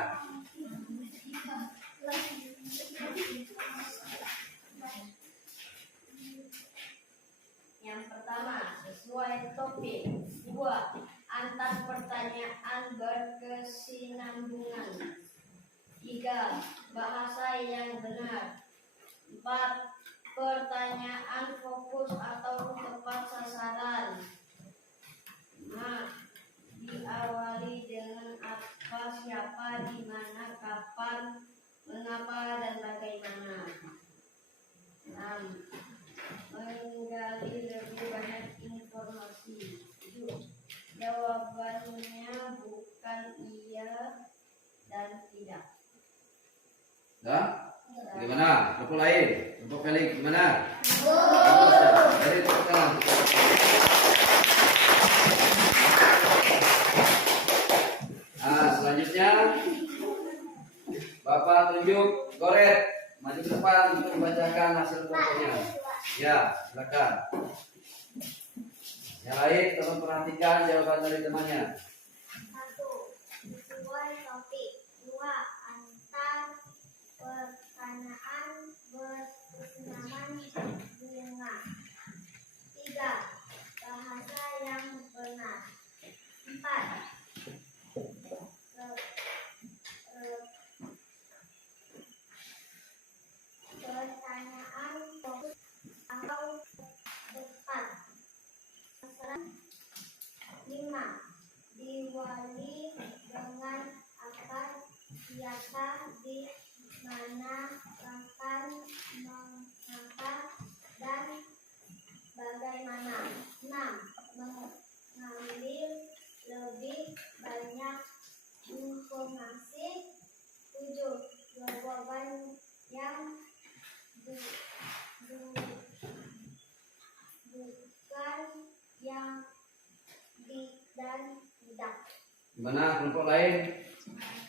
Yang pertama, sesuai topik. 2. Antar pertanyaan berkesinambungan. 3. Bahasa yang benar. 4. Pertanyaan fokus atau tepat sasaran. 5. Diawali dengan apa, siapa, di mana, kapan, mengapa. menunjukkan iya dan tidak. Dah? Gimana? Kelompok lain? Kelompok Felix gimana? Bagus ya. Dari tepuk tangan. Nah, selanjutnya Bapak tunjuk Goret maju ke depan untuk membacakan hasil kelompoknya. Ya, silakan. Yang lain tolong perhatikan jawaban dari temannya. 1. Sesuai topik. 2. Antar pertanyaan berkesamaan bunga. 3. Bahasa yang benar. 4. Pertanyaan fokus atau tepat. 5. Diwali dengan apa, siapa, di mana, kapan, mengapa, dan bagaimana. 6. Mengambil lebih banyak informasi. 7. Jawaban yang bukan yang dan tidak. Gimana kelompok lain?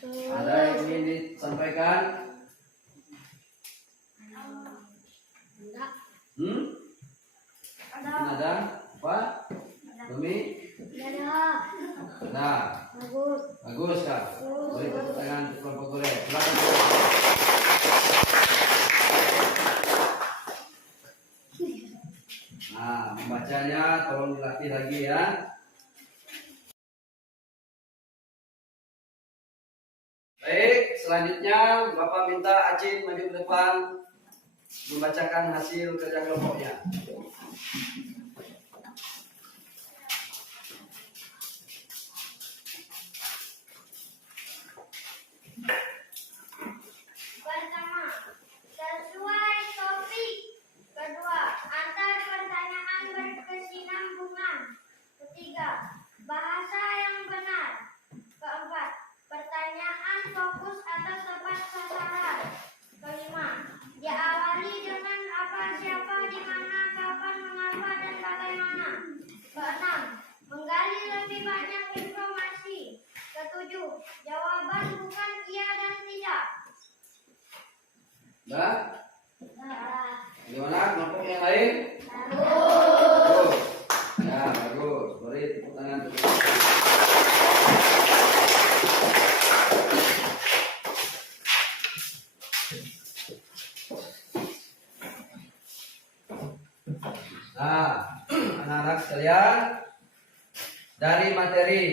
Ada yang ingin disampaikan? Enggak. Ada? Apa? Bumi? Ada. Nah, Bagus. bagus Kak. Beri tepuk tangan untuk kelompok Goret. Silakan. Nah, membacanya tolong dilatih lagi ya. Baik, selanjutnya Bapak minta Acin maju ke depan membacakan hasil kerja kelompoknya. Pertama, sesuai topik. Kedua, antar pertanyaan berkesinambungan. Ketiga, bahasa yang benar. Keempat, pertanyaan fokus atau tepat sasaran. Kelima, diawali dengan apa, siapa, di mana, kapan, mengapa, dan bagaimana. Keenam, menggali lebih banyak informasi. Ketujuh, jawaban bukan iya dan tidak. Mbak, Nah, gimana kelompok yang lain? Bagus. Ya, bagus. Beri tepuk tangan untuk Nah, anak-anak sekalian, dari materi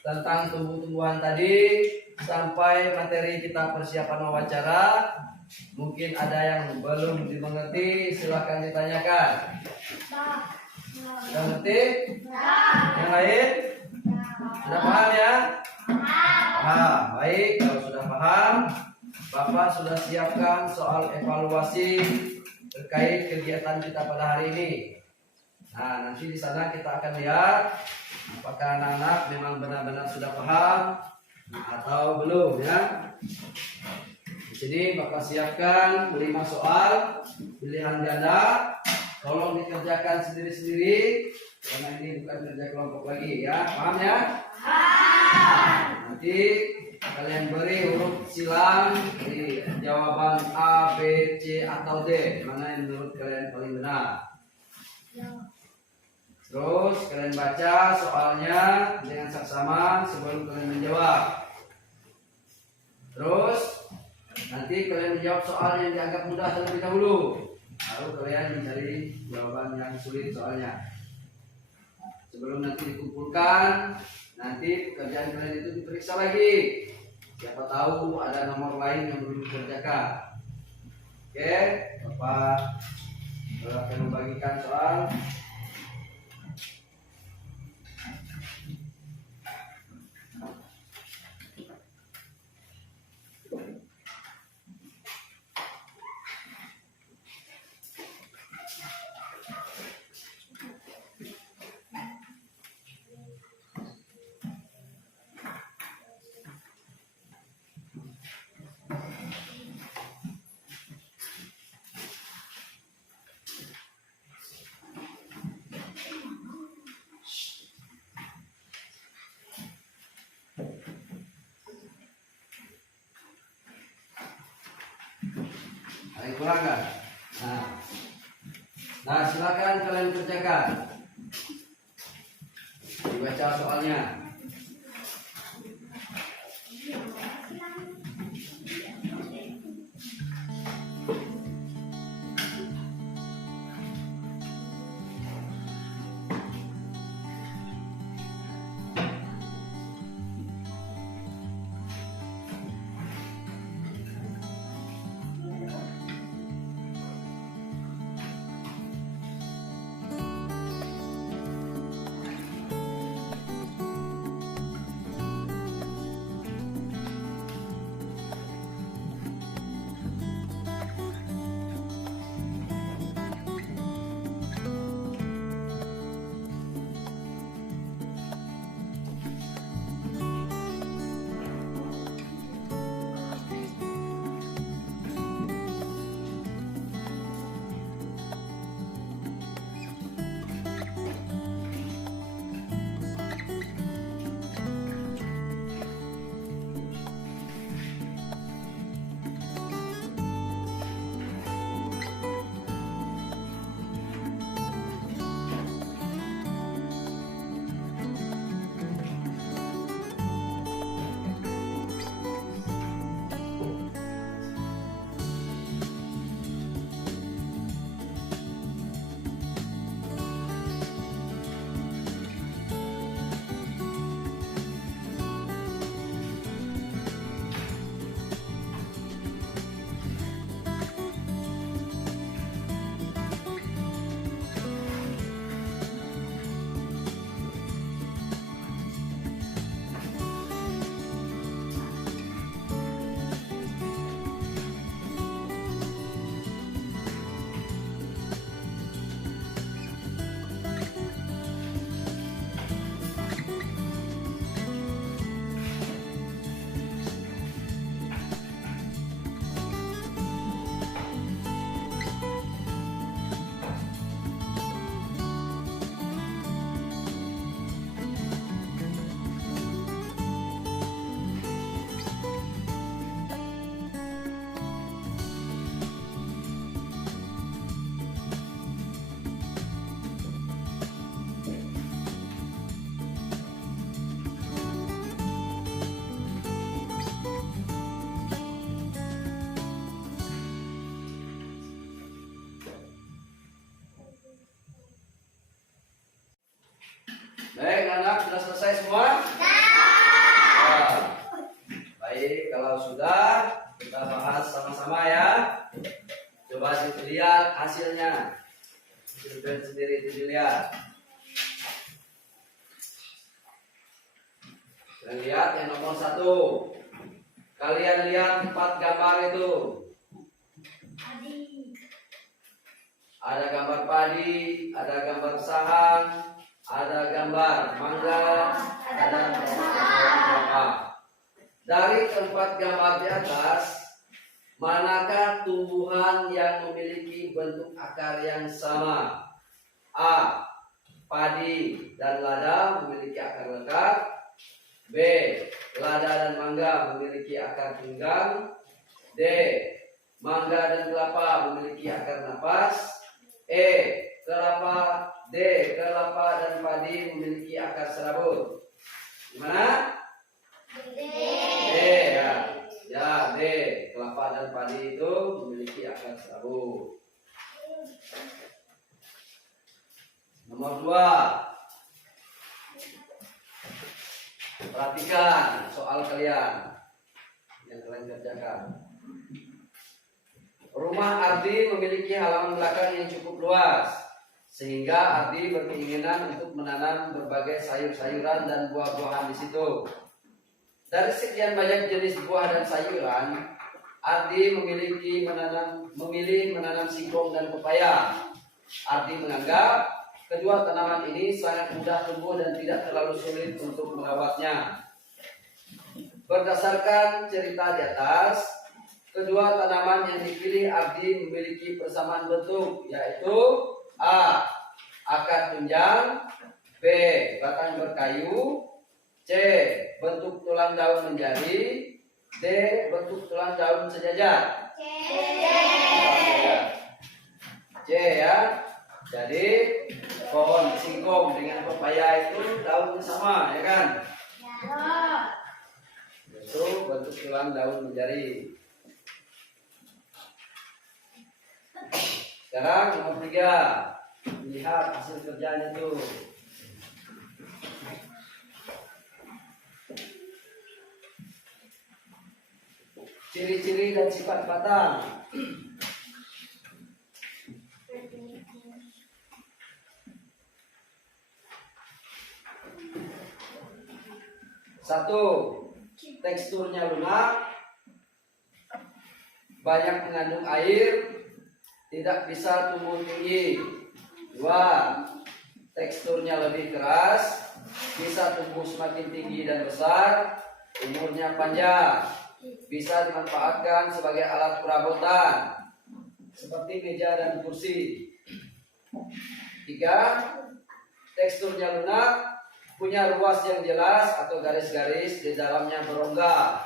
tentang tumbuh-tumbuhan tadi sampai materi kita persiapan wawancara, mungkin ada yang belum dimengerti, silakan ditanyakan. Sudah ngerti? Yang lain? Sudah paham ya? Paham. Baik, kalau sudah paham, Bapak sudah siapkan soal evaluasi terkait kegiatan kita pada hari ini. Nah, nanti di sana kita akan lihat apakah anak-anak memang benar-benar sudah paham atau belum ya. Di sini Bapak siapkan 5 soal pilihan ganda. Tolong dikerjakan sendiri-sendiri karena ini bukan kerja kelompok lagi ya. Paham ya? Paham. Nanti kalian beri huruf silang di jawaban A, B, C atau D. Mana yang menurut kalian paling benar? Terus kalian baca soalnya dengan saksama sebelum kalian menjawab. Terus nanti kalian menjawab soal yang dianggap mudah terlebih dahulu. Lalu kalian mencari jawaban yang sulit soalnya. Sebelum nanti dikumpulkan, nanti pekerjaan kalian itu diperiksa lagi. Siapa tahu ada nomor lain yang belum dikerjakan. Oke, Bapak akan membagikan soal. Yang kurang kan? Nah, silakan kalian kerjakan. Dibaca soalnya. Baik, anak sudah selesai semua? Nah, baik, kalau sudah kita bahas sama-sama ya. Coba dilihat hasilnya. Hasil sendiri itu dilihat. Kalian lihat yang nomor 1. Kalian lihat 4 gambar itu. Ada gambar padi, ada gambar sahang, ada gambar mangga, ada kelapa. Dari keempat gambar di atas, manakah tumbuhan yang memiliki bentuk akar yang sama? A. Padi dan lada memiliki akar lekat. B. Lada dan mangga memiliki akar pinggang. D. Mangga dan kelapa memiliki akar napas. E. Kelapa dan padi memiliki akar serabut. Gimana? D ya. Ya, D. Kelapa dan padi itu memiliki akar serabut. Nomor 2. Perhatikan soal kalian yang kalian kerjakan. Rumah Ardi memiliki halaman belakang yang cukup luas, sehingga Ardi berkeinginan untuk menanam berbagai sayur-sayuran dan buah-buahan di situ. Dari sekian banyak jenis buah dan sayuran, Ardi memilih menanam singkong dan pepaya. Ardi menganggap kedua tanaman ini sangat mudah tumbuh dan tidak terlalu sulit untuk merawatnya. Berdasarkan cerita di atas, kedua tanaman yang dipilih Ardi memiliki persamaan bentuk, yaitu A. Akar tunjang. B. Batang berkayu. C. Bentuk tulang daun menjadi. D. Bentuk tulang daun sejajar. C ya. Jadi pohon singkong dengan pepaya itu daunnya sama, ya kan? Itu bentuk tulang daun menjadi. Sekarang nomor 3, lihat hasil kerjanya tuh. Ciri-ciri dan sifat batang. Satu, teksturnya lunak, banyak mengandung air, tidak bisa tumbuh tinggi. 2, teksturnya lebih keras, bisa tumbuh semakin tinggi dan besar, umurnya panjang, bisa dimanfaatkan sebagai alat perabotan seperti meja dan kursi. 3, teksturnya lunak, punya ruas yang jelas atau garis-garis di dalamnya berongga.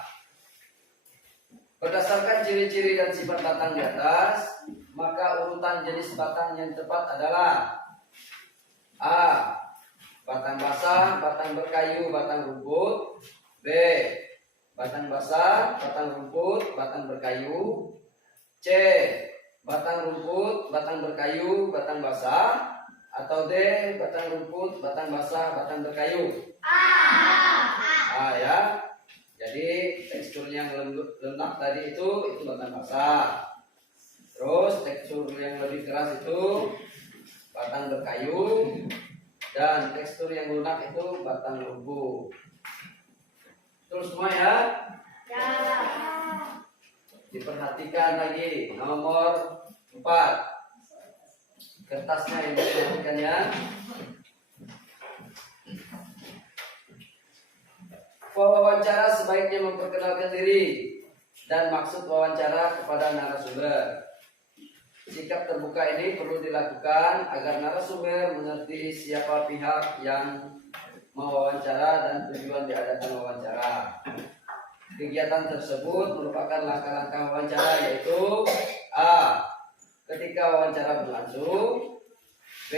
Berdasarkan ciri-ciri dan sifat batang di atas, maka urutan jenis batang yang tepat adalah A. Batang basah, batang berkayu, batang rumput. B. Batang basah, batang rumput, batang berkayu. C. Batang rumput, batang berkayu, batang basah. Atau D. Batang rumput, batang basah, batang berkayu. A ya. Jadi tekstur yang lunak tadi itu batang basah. Terus tekstur yang lebih keras itu batang berkayu, dan tekstur yang lunak itu batang rumput. Terus semua ya? Diperhatikan lagi nomor 4. Kertasnya yang diperhatikan ya. Wawancara sebaiknya memperkenalkan diri dan maksud wawancara kepada narasumber. Sikap terbuka ini perlu dilakukan agar narasumber mengerti siapa pihak yang mewawancara dan tujuan diadakan wawancara. Kegiatan tersebut merupakan langkah-langkah wawancara, yaitu A. Ketika wawancara berlangsung. B.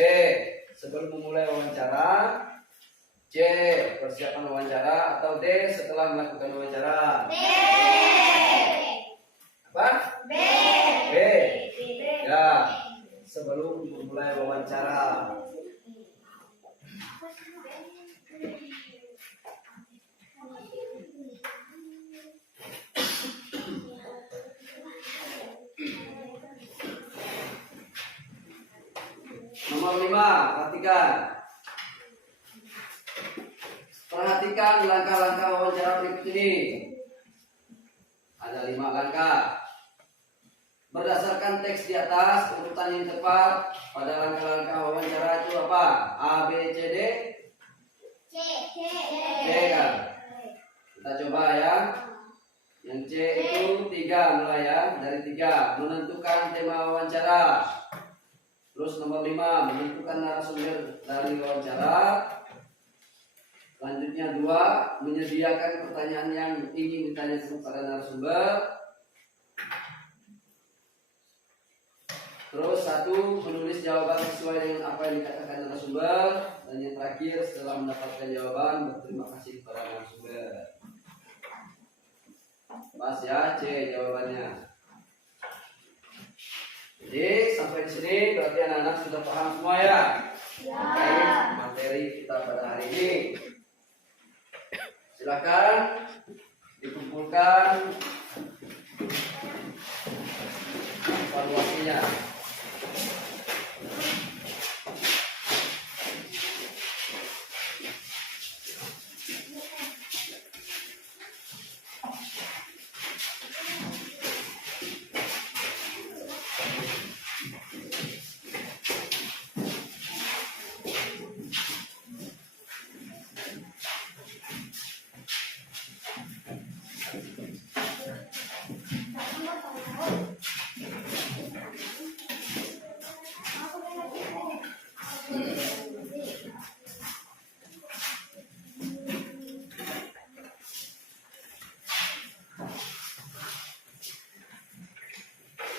Sebelum memulai wawancara. C. Persiapan wawancara. Atau D. Setelah melakukan wawancara. Apa? B. Ya, sebelum memulai wawancara. Nomor 5, perhatikan langkah-langkah wawancara berikut ini. Ada 5 langkah. Berdasarkan teks di atas, urutan yang tepat pada langkah-langkah wawancara itu apa? A, B, C, D? C kan? Kita coba ya. Yang C itu 3 mulai ya. Dari 3, menentukan tema wawancara. Terus nomor 5, menentukan narasumber dari wawancara. Selanjutnya 2, menyediakan pertanyaan yang ingin ditanyakan kepada narasumber. Terus 1, menulis jawaban sesuai dengan apa yang dikatakan narasumber. Dan yang terakhir, setelah mendapatkan jawaban, berterima kasih kepada narasumber. Pas ya, C jawabannya. Jadi sampai di sini berarti anak-anak sudah paham semua ya? Terkait materi kita pada hari ini. Silakan dikumpulkan evaluasinya.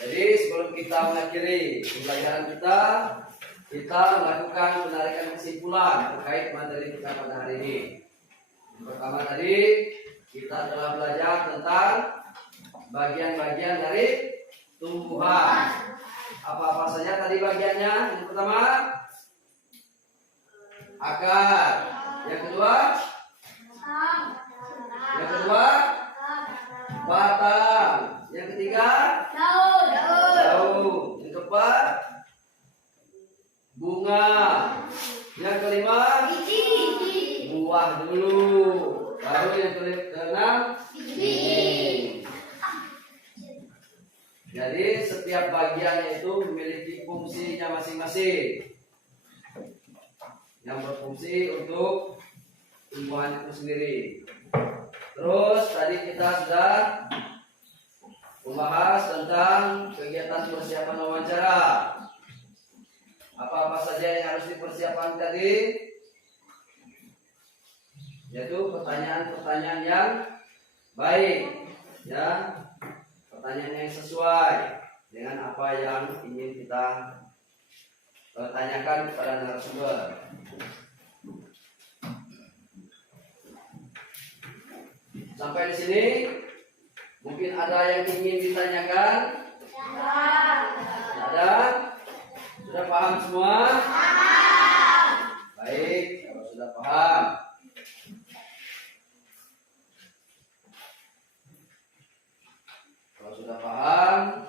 Jadi sebelum kita mengakhiri pembelajaran kita melakukan penarikan kesimpulan terkait materi kita pada hari ini. Yang pertama tadi kita telah belajar tentang bagian-bagian dari tumbuhan. Apa-apa saja tadi bagiannya? Yang pertama akar. Yang kedua batang. Yang ketiga daun. Yang keempat bunga. Yang kelima buah dulu. Baru yang keenam biji. Jadi setiap bagiannya itu memiliki fungsinya masing-masing yang berfungsi untuk tumbuhan itu sendiri. Terus tadi kita sudah membahas tentang kegiatan persiapan wawancara. Apa-apa saja yang harus dipersiapkan tadi? Yaitu pertanyaan-pertanyaan yang baik, ya, pertanyaan yang sesuai dengan apa yang ingin kita tanyakan kepada narasumber. Sampai di sini mungkin ada yang ingin ditanyakan? Ada? Sudah paham semua? Baik, kalau sudah paham. Kalau sudah paham,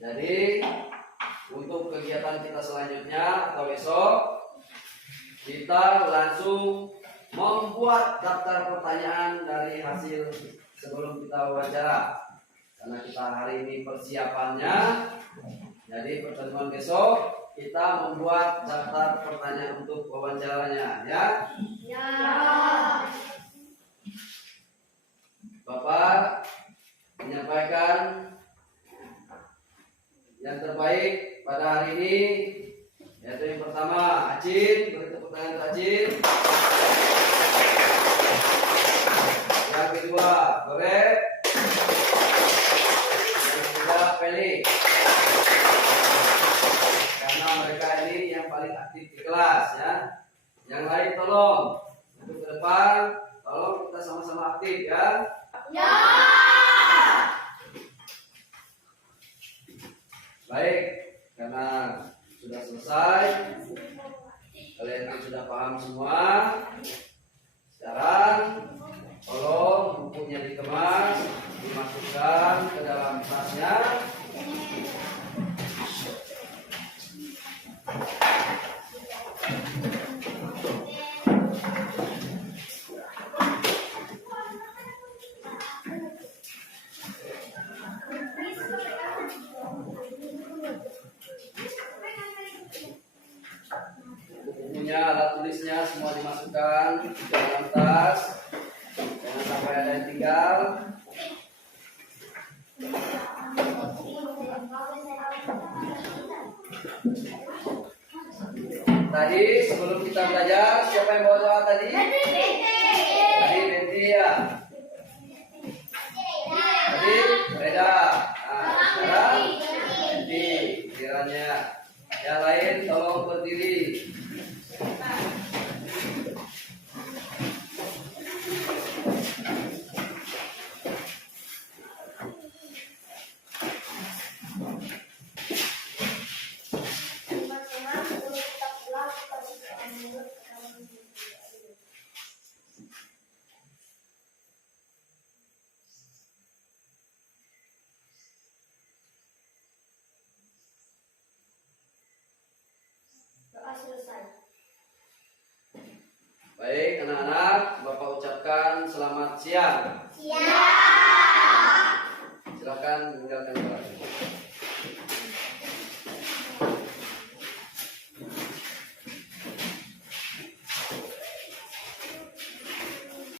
jadi untuk kegiatan kita selanjutnya atau besok kita langsung membuat daftar pertanyaan dari hasil sebelum kita wawancara. Karena kita hari ini persiapannya, jadi pertemuan besok kita membuat daftar pertanyaan untuk wawancaranya, ya. Bapak menyampaikan yang terbaik pada hari ini, yaitu yang pertama Acin, beri tepuk tangan untuk Acin. Yang kedua Gorek. Yang ketiga Felix. Karena mereka ini yang paling aktif di kelas, ya. Yang lain tolong untuk ke depan, tolong kita sama-sama aktif, ya. Baik, karena sudah selesai, kalian sudah paham semua. Sekarang tolong bukunya dikemas, dimasukkan ke dalam tasnya. Bukunya, alat tulisnya semua dimasukkan ke dalam tas. Jangan sampai ada yang tinggal. Tadi sebelum kita belajar, siapa yang bawa doa tadi? Tadi Benti, ya. Tadi Reda. Nah, sekarang Benti kiranya. Yang lain tolong berdiri. Baik, anak-anak, Bapak ucapkan selamat siang. Silakan meninggalkan